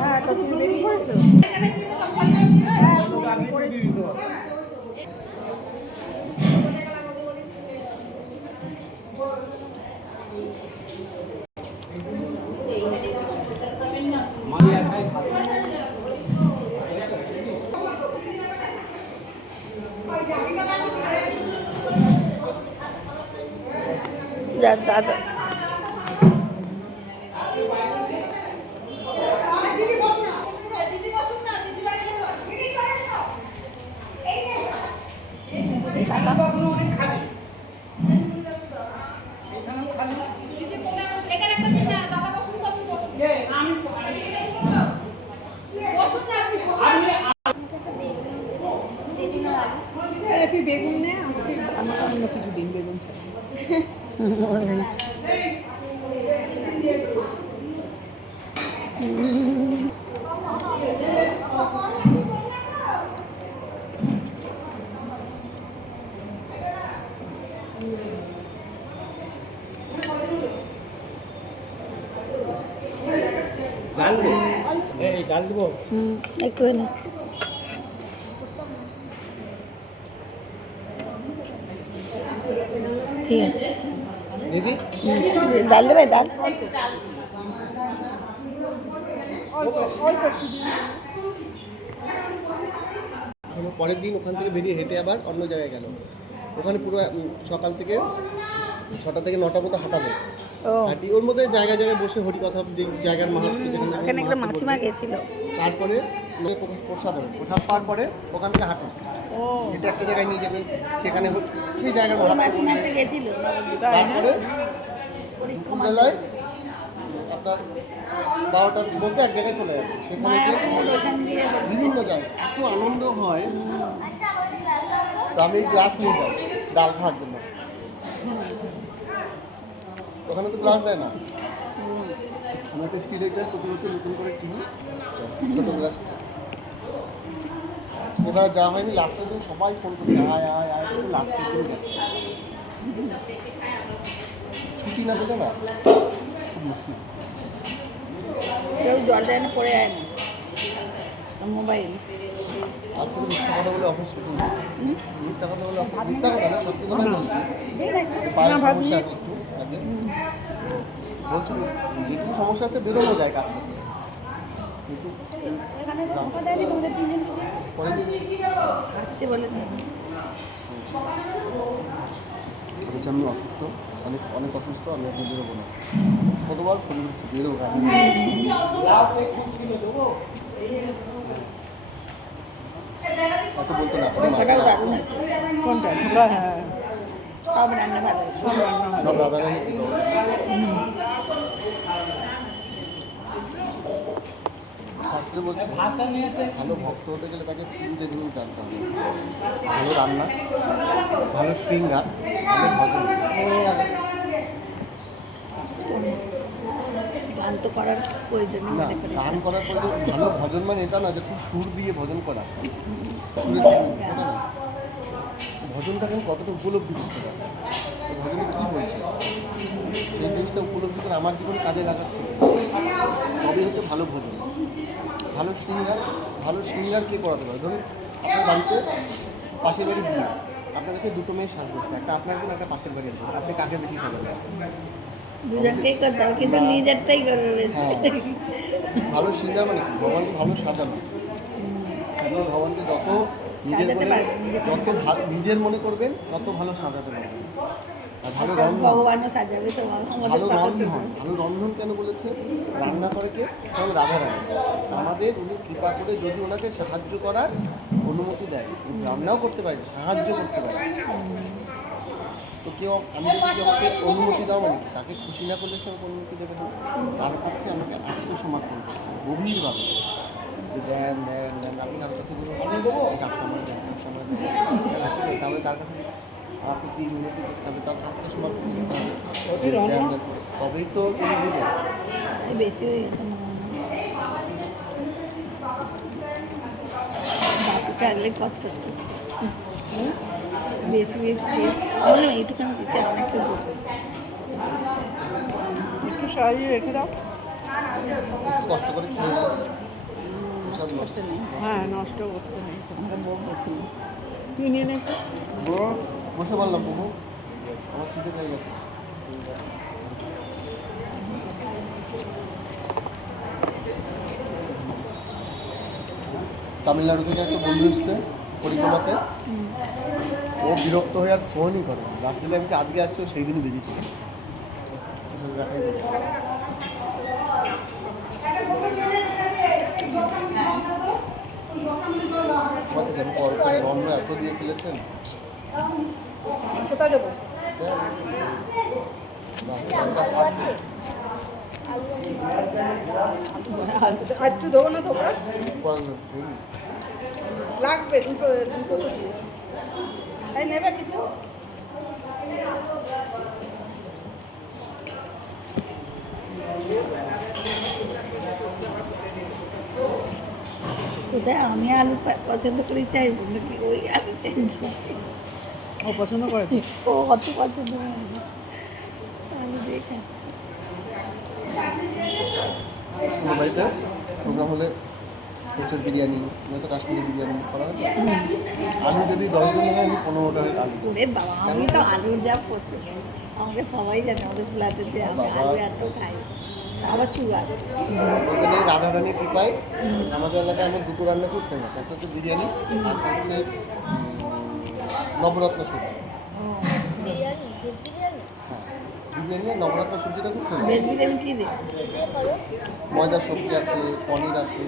হ্যাঁ তো তুমি বেরিয়ে পড়েছো। যা দাদা তুই বেগুন নে, আমাকে আমাকে অন্য কিছু দিন বেগুন ছাড়া। ডাল দেবো একটু না ঠিক আছে দিদি ডাল দেবে ডাল পরের দিন ওখান থেকে বেরিয়ে হেঁটে আবার অন্য জায়গায় গেল। ওখানে পুরো সকাল থেকে 6টা থেকে 9টা মতো হাঁটাবে। হাঁটি ওর মধ্যে জায়গায় জায়গায় বসে হরি কথা, যে জায়গার মাহাত্ম্য ওখানে একটা মাসিমা গেছিল। তারপরে প্রসাদ হবে, প্রসাদ পাওয়ার পরে ওখান থেকে হাঁটুন, এটা একটা জায়গায় নিয়ে যাবেন, সেখানে সেই জায়গার মাসিমা একটা গেছিল। তারপরে বিদ্যালয় আপনার 12টার মধ্যে এক জায়গায় চলে যাবে, সেখানে বিভিন্ন জায়গায় এত আনন্দ হয়। তো আমি গ্লাস নিয়ে যাই ডাল খাওয়ার জন্য, ওখানে তো গ্লাস দেয় না। আমি একটা স্টিলের গ্লাস প্রতি বছর নতুন করে কিনি, ছোটো গ্লাস। এবার যাওয়া হয়নি, লাস্টের দিন সবাই ফোন করছে আয় আয় আয়, লাস্টের দিন গেছে। ছুটি না পেলে না খুব মুশকিল। কেউ জল দেয় না, পড়ে যায় না মোবাইল। আজকে তো মিথ্যা কথা বলে অফিস ছুটি, মিথ্যা কথা বলে মিথ্যা কথা না, সত্যি কথাই বলছি। পায়ের সমস্যা আছে একটু আগে, বলছি যেটুকু সমস্যা আছে বেরোনো যায় কাজ করতে, কিন্তু পরে দিচ্ছি খাচ্ছে বলে না। বলছি আমি অসুস্থ, অনেক অনেক অসুস্থ, আমি এখন বেরোবো না। কতবার ফোন করছি বেরো, এত বলতো না। ওটাও দারুণ আছে। কোনটা? হ্যাঁ সব রান্না ভালো, সব রান্না ভালো। সব রাধারানী শাস্ত্রে বলছে ভালো ভক্ত হতে গেলে তাকে 3টে জিনিস জানতে হবে: ভালো রান্না, ভালো শৃঙ্গার, ভালো ভজন। গান তো করার প্রয়োজন না, গান করার প্রয়োজন, ভালো ভজন মানে এটা না যে খুব সুর দিয়ে ভজন করা, সুরে না, ভজনটা আমি কতটা উপলব্ধি করতে পারছি, ভজনে কী বলছে সেই জিনিসটা উপলব্ধি করে আমার জীবন কাজে লাগাচ্ছে, তবেই হচ্ছে ভালো ভজন। ভালো শৃঙ্গার কে করাতে পারে? ধরুন আপনার বাড়িতে পাশের বাড়ি বিয়ে, আপনার কাছে দুটো মেয়ে সাজতেছে, একটা আপনার বোন, একটা পাশের বাড়ির বোন, আপনি কাকে বেশি সাজাবেন? দুজনকেই করতে হবে, কিন্তু নিজেরটাই করবে। হ্যাঁ, ভালো শৃঙ্গার মানে কি? ভগবানকে ভালো সাজানো। আপনি ভগবানকে যত নিজের মনে করবেন তত ভালো সাজাতে পারবেন। আর ভালো রন্ধন, ভগবানও সাজাবে তো। ভালো রন্ধন কেন বলেছে? রান্না করে কে? কারণ রাধারানী আমাদের, উনি কৃপা করে যদি ওনাকে সাহায্য করার অনুমতি দেয়, রান্নাও করতে পারে, সাহায্য করতে পারে। তো কেউ, আমি যদি আমাকে অনুমতি দাও মানে তাকে খুশি না করলে সে আমাকে অনুমতি দেবে না। তার কাছে আমাকে আত্মসমর্পণ করতে হবে গভীরভাবে, দেন দেন দেন, আপনি কারোর কাছে কাস্টমার দেন, কাস্টমার দেন, তাহলে তার কাছে আপনি 3 মিনিটে করতে হবে, তার আত্মসমর্পণ করতে হবে, তবেই তো উনি দেবেন। বেশি হয়ে গেছে না, বাপিটা আগলে কাজ করতে বেশি এইটুখানি দিতে, অনেকটা দিতে। একটু সারিয়ে রেখে দাও, কষ্ট করে খেয়ে করতে নেই। হ্যাঁ, নষ্ট করতে নেই। আমাকে বউ দেখুন। কিনে নে। বড় বসে পারলাম বহু আমার খিদে পেয়ে গেছে। তামিলনাড়ু থেকে একটা বন্ধু এসছে পরিক্রমাতে, ও বিরক্ত হয়ে আর ফোনই করে। লাস্টে আমি আজকে আসছি, ও সেই দিনই বেরিয়েছে। দেখাই যাবে। আমাদের যেন তরকারি অন্ন এত দিয়ে ফেলেছেন। কোথায় দেবো? আর একটু দেবো না তোমরা? লাগবে দুটো দুটো তো দিও। তাই নেবে কিছু? কোথায় আমি আলু পছন্দ করি চাইবো নাকি ওই আলু চেঞ্জ ও পছন্দ করে। ও অত পছন্দ করে না। আলু দিয়ে খাচ্ছে। আমার বাড়িতে প্রোগ্রাম হলে কোচের বিরিয়ানি নয়তো কাশ্মীরি বিরিয়ানি করা হয়। আমি যদি 10 জন হয় আমি 15টার আলু। ওরে বাবা, আমি তো আলুর যা পছন্দ। আমাকে সবাই জানে আমাদের ফ্ল্যাটে যে আমি আলু এত খাই। আবার সুগার। ওখানে রাধারানীর কৃপায় আমাদের এলাকায় আমার দুটো রান্না খুব ফেমাস। একটা হচ্ছে বিরিয়ানি আর হচ্ছে নবরত্ন সবজি। বিরিয়ানি, ভেজ বিরিয়ানি। হ্যাঁ, বিরিয়ানি আর নবরত্ন সবজিটা খুব ফেমাস। ভেজ বিরিয়ানি কী দিই? দিয়ে করো। ময়দার সবজি আছে, পনির আছে,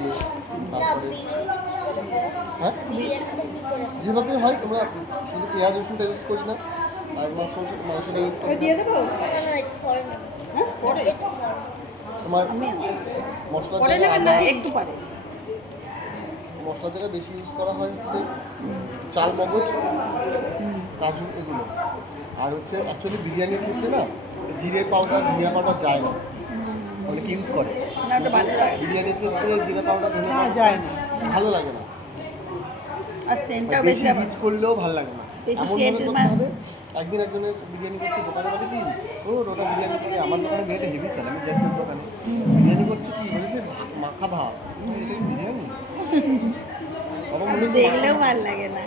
তা তারপরে হ্যাঁ বিরিয়ানিটা কি করে? যেভাবে হয় তোমরা শুধু পেঁয়াজ রসুনটা ইউজ করি না, আর মাংসটা ইউজ করি ওই দিয়ে দেবো? না না একটু পরে নেবো। হ্যাঁ, পরে। একটু পরে। তোমার আমি মশলার পরে জায়গায় নেবেন আদা, না? একটু পারে। মশলার জায়গায় বেশি ইউজ করা হয় হচ্ছে চাল মগজ, কাজু এগুলো। আর হচ্ছে অ্যাকচুয়ালি বিরিয়ানির ক্ষেত্রে না জিরে পাউডার ধনিয়া পাউডার যায় না, অনেকে ইউজ করে। না ওটা ভালো লাগে। বিরিয়ানির ক্ষেত্রে জিরে পাউডার ধনিয়া না, পাউডার যায় না। ভালো লাগে না, আর সেন্টটাও বেশি বেশি রিচ করলেও ভালো লাগে না। বেশি এমনভাবে scent করতে মানে- হবে, একদিন একজনের বিরিয়ানি করছে দোকানে বাড়ি দিন, ও ওটা বিরিয়ানি খেয়ে আমার দোকানে মেয়েটা হেভি চলে, আমি গ্যাসের দোকানে বিরিয়ানি করছে কি বলেছে মাখা ভাত, এটা কি বিরিয়ানি? আমার মনে হচ্ছে দেখলেও ভালো লাগে না।